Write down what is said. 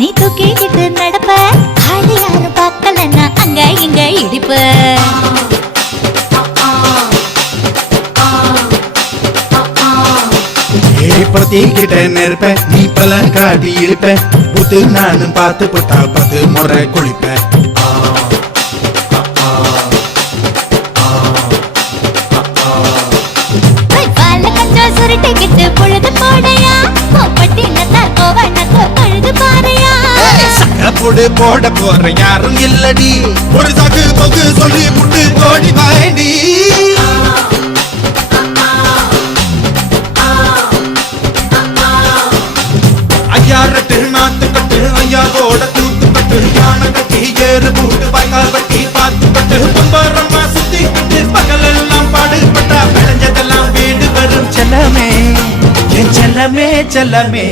நீ தூக்கிக்கிட்டு நடப்ப ஆளு யாரும் பார்க்கலன்னா அங்க இங்க இடிப்ப பத்திக்கிட்ட நெருப்ப நீ பல காட்டி இருப்ப புத்து நானும் பார்த்து புட்டா 10 முறை குளிப்ப சுருட்டிக்கிட்டு பொழுது போடையா பழுது பாறையா சகப்போடு போட போற யாரும் இல்லடி ஒரு சகு பகு சொல்லி புட்டு ஓடி வாயண்டி ஐயாரட்டு நாத்து கட்டு ஐயாவோட தூத்து கட்டு யானை கட்டி ஏறு பூட்டு வாய்க்கால் வட்டி பார்த்து கட்டு பம்பரமா சுத்தி கட்டு பகலெல்லாம் பாடுபட்டா விளைஞ்சதெல்லாம் வீடு வரும் செல்லமே என் செல்லமே செல்லமே